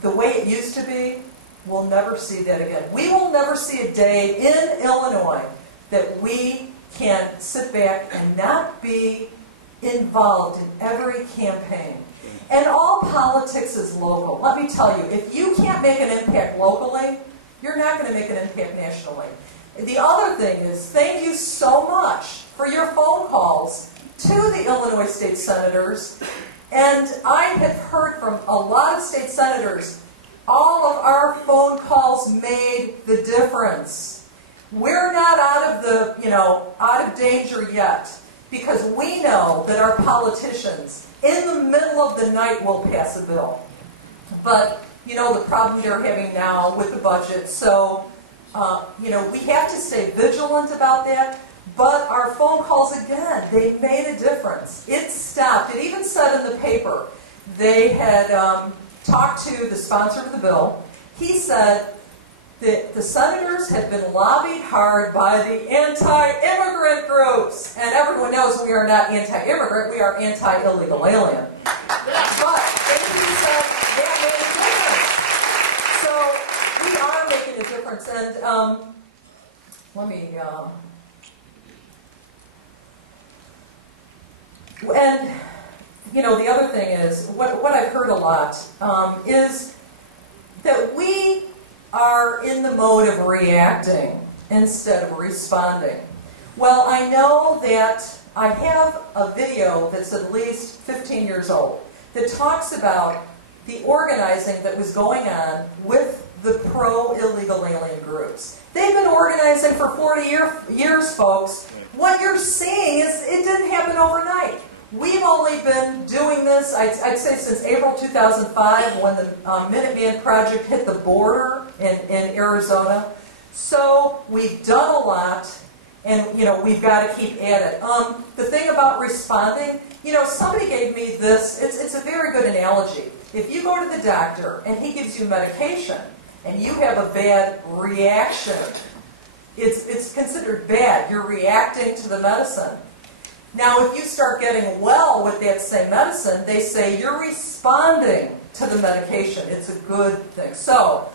the way it used to be, we'll never see that again. We will never see a day in Illinois that we can sit back and not be involved in every campaign. And all politics is local. Let me tell you, if you can't make an impact locally, you're not going to make an impact nationally. The other thing is, thank you so much for your phone calls to the Illinois state senators. And I have heard from a lot of state senators, all of our phone calls made the difference. We're not out of danger yet, because we know that our politicians, in the middle of the night, will pass a bill. But, the problem they're having now with the budget, so, we have to stay vigilant about that. But our phone calls, again, they made a difference. It stopped. It even said in the paper, they had talked to the sponsor of the bill. He said that the senators had been lobbied hard by the anti-immigrant groups. And everyone knows we are not anti-immigrant, we are anti-illegal alien. But he said that made a difference. So we are making a difference. And let me... And, the other thing is, what I've heard a lot is that we are in the mode of reacting instead of responding. Well, I know that I have a video that's at least 15 years old that talks about the organizing that was going on with the pro-illegal alien groups. They've been organizing for 40 years, folks. What you're seeing is it didn't happen overnight. We've only been doing this, I'd say, since April 2005, when the Minuteman Project hit the border in Arizona. So we've done a lot, and we've got to keep at it. The thing about responding, somebody gave me this. It's a very good analogy. If you go to the doctor and he gives you medication, and you have a bad reaction, it's considered bad. You're reacting to the medicine. Now, if you start getting well with that same medicine, they say you're responding to the medication. It's a good thing. So,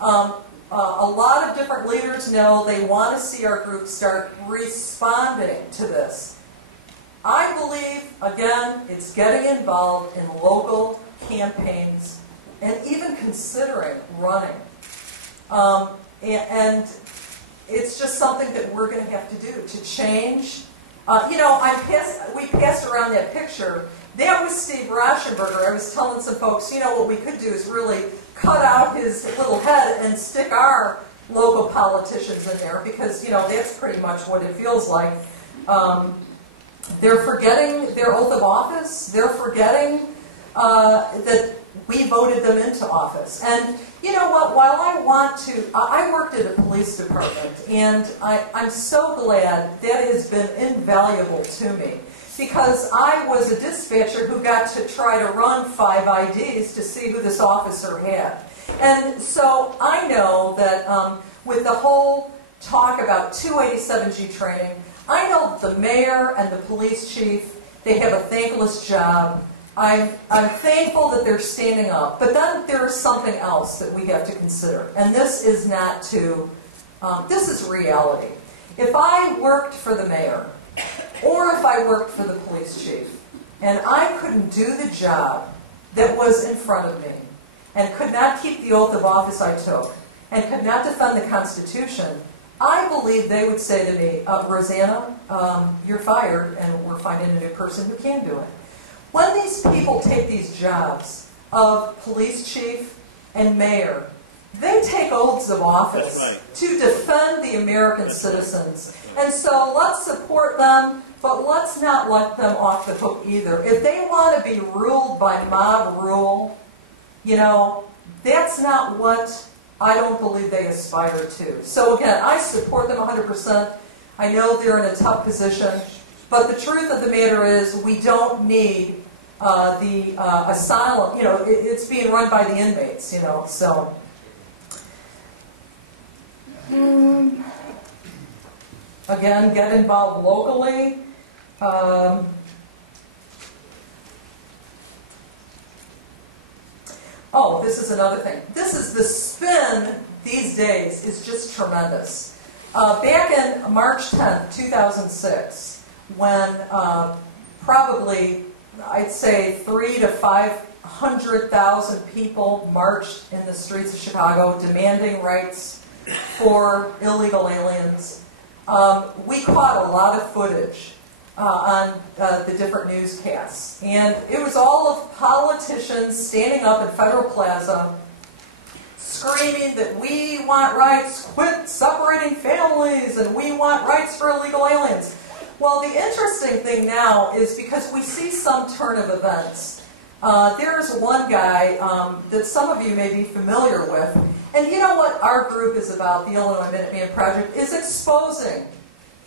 a lot of different leaders know they want to see our group start responding to this. I believe, again, it's getting involved in local campaigns and even considering running. And it's just something that we're going to have to do to change. We passed around that picture. That was Steve Rauschenberger. I was telling some folks, what we could do is really cut out his little head and stick our local politicians in there, because, that's pretty much what it feels like. They're forgetting their oath of office. They're forgetting that we voted them into office. And you know what, while I worked at a police department, and I'm so glad that has been invaluable to me, because I was a dispatcher who got to try to run 5 IDs to see who this officer had. And so I know that with the whole talk about 287G training, I know the mayor and the police chief, they have a thankless job. I'm thankful that they're standing up, but then there is something else that we have to consider, and this is this is reality. If I worked for the mayor, or if I worked for the police chief, and I couldn't do the job that was in front of me, and could not keep the oath of office I took, and could not defend the Constitution, I believe they would say to me, Rosanna, you're fired, and we're finding a new person who can do it. When these people take these jobs of police chief and mayor, they take oaths of office to defend the American citizens. And so let's support them, but let's not let them off the hook either. If they want to be ruled by mob rule, that's not what I don't believe they aspire to. So again, I support them 100%. I know they're in a tough position, but the truth of the matter is we don't need the asylum, it's being run by the inmates, so. Again, get involved locally. Oh, this is another thing. This is the spin these days is just tremendous. Back in March 10th, 2006, when probably, I'd say, 300,000 to 500,000 people marched in the streets of Chicago demanding rights for illegal aliens, we caught a lot of footage on the different newscasts. And it was all of politicians standing up in Federal Plaza screaming that we want rights, quit separating families, and we want rights for illegal aliens. Well, the interesting thing now is because we see some turn of events. There's one guy that some of you may be familiar with. And you know what our group is about, the Illinois Minuteman Project, is exposing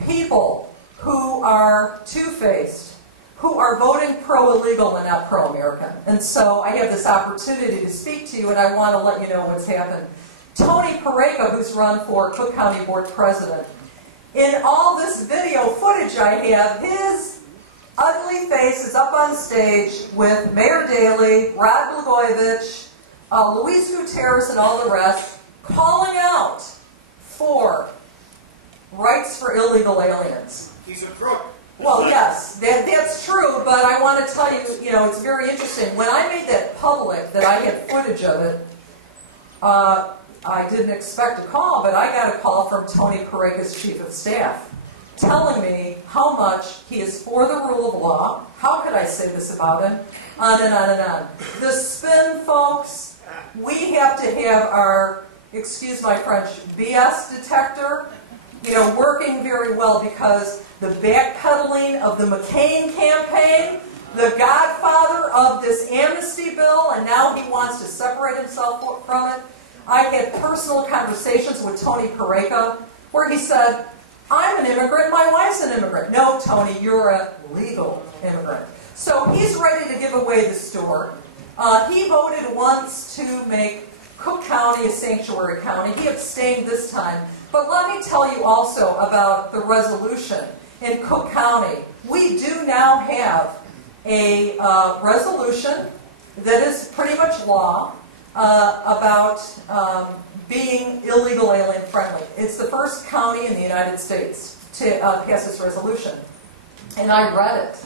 people who are two-faced, who are voting pro-illegal and not pro-American. And so I have this opportunity to speak to you, and I want to let you know what's happened. Tony Pareka, who's run for Cook County Board President, in all this video footage I have, his ugly face is up on stage with Mayor Daley, Rod Blagojevich, Luis Gutierrez, and all the rest, calling out for rights for illegal aliens. He's a crook. Well, yes, that's true, but I want to tell you, it's very interesting. When I made that public, that I had footage of it, I didn't expect a call, but I got a call from Tony Pareka's chief of staff telling me how much he is for the rule of law. How could I say this about him? On and on and on. The spin, folks, we have to have our, excuse my French, BS detector, working very well, because the backpedaling of the McCain campaign, the godfather of this amnesty bill, and now he wants to separate himself from it. I had personal conversations with Tony Pareka where he said, I'm an immigrant, my wife's an immigrant. No, Tony, you're a legal immigrant. So he's ready to give away the store. He voted once to make Cook County a sanctuary county. He abstained this time. But let me tell you also about the resolution in Cook County. We do now have a resolution that is pretty much law about being illegal alien friendly. It's the first county in the United States to pass this resolution. And I read it.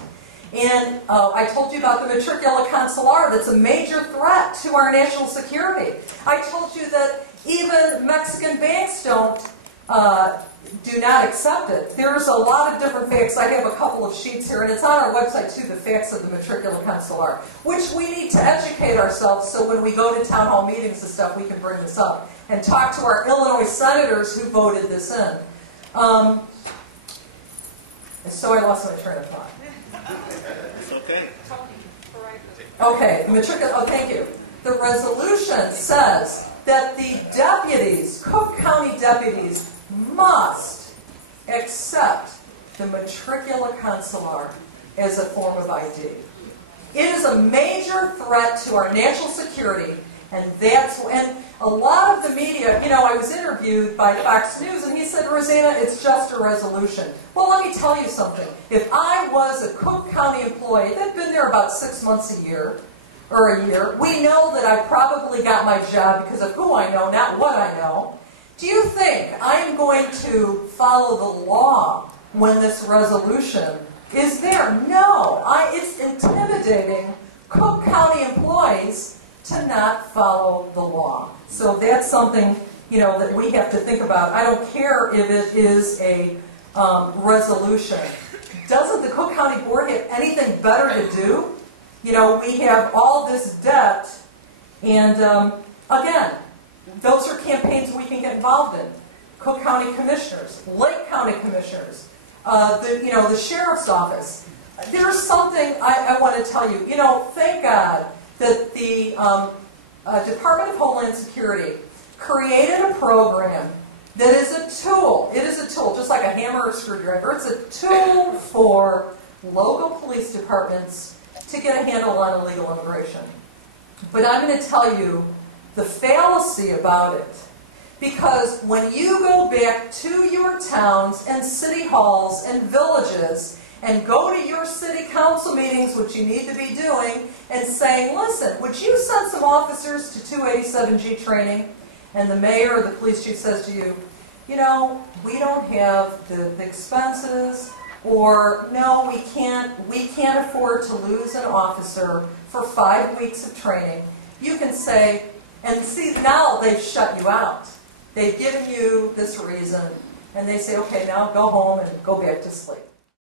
And I told you about the matricula consular. That's a major threat to our national security. I told you that even Mexican banks do not accept it. There's a lot of different facts. I have a couple of sheets here, and it's on our website too, the facts of the matricula consular, which we need to educate ourselves so when we go to town hall meetings and stuff, we can bring this up and talk to our Illinois senators who voted this in. So I lost my train of thought. It's okay. Okay, the matricula, thank you. The resolution says that the deputies, Cook County deputies, must accept the matricula consular as a form of ID. It is a major threat to our national security, and a lot of the media, I was interviewed by Fox News, and he said, Rosanna, it's just a resolution. Well, let me tell you something. If I was a Cook County employee that'd been there about 6 months a year, we know that I probably got my job because of who I know, not what I know. Do you think I'm going to follow the law when this resolution is there? No. It's intimidating Cook County employees to not follow the law. So that's something, that we have to think about. I don't care if it is a resolution. Doesn't the Cook County Board have anything better to do? We have all this debt, and again, those are campaigns we can get involved in. Cook County commissioners, Lake County commissioners, the sheriff's office. There's something I want to tell you. Thank God that the Department of Homeland Security created a program that is a tool. It is a tool, just like a hammer or screwdriver. It's a tool for local police departments to get a handle on illegal immigration. But I'm going to tell you the fallacy about it. Because when you go back to your towns and city halls and villages and go to your city council meetings, which you need to be doing, and saying, listen, would you send some officers to 287G training? And the mayor or the police chief says to you, you know, we don't have the expenses, or no, we can't afford to lose an officer for 5 weeks of training. You can say, and see, now they've shut you out. They've given you this reason, and they say, okay, now go home and go back to sleep.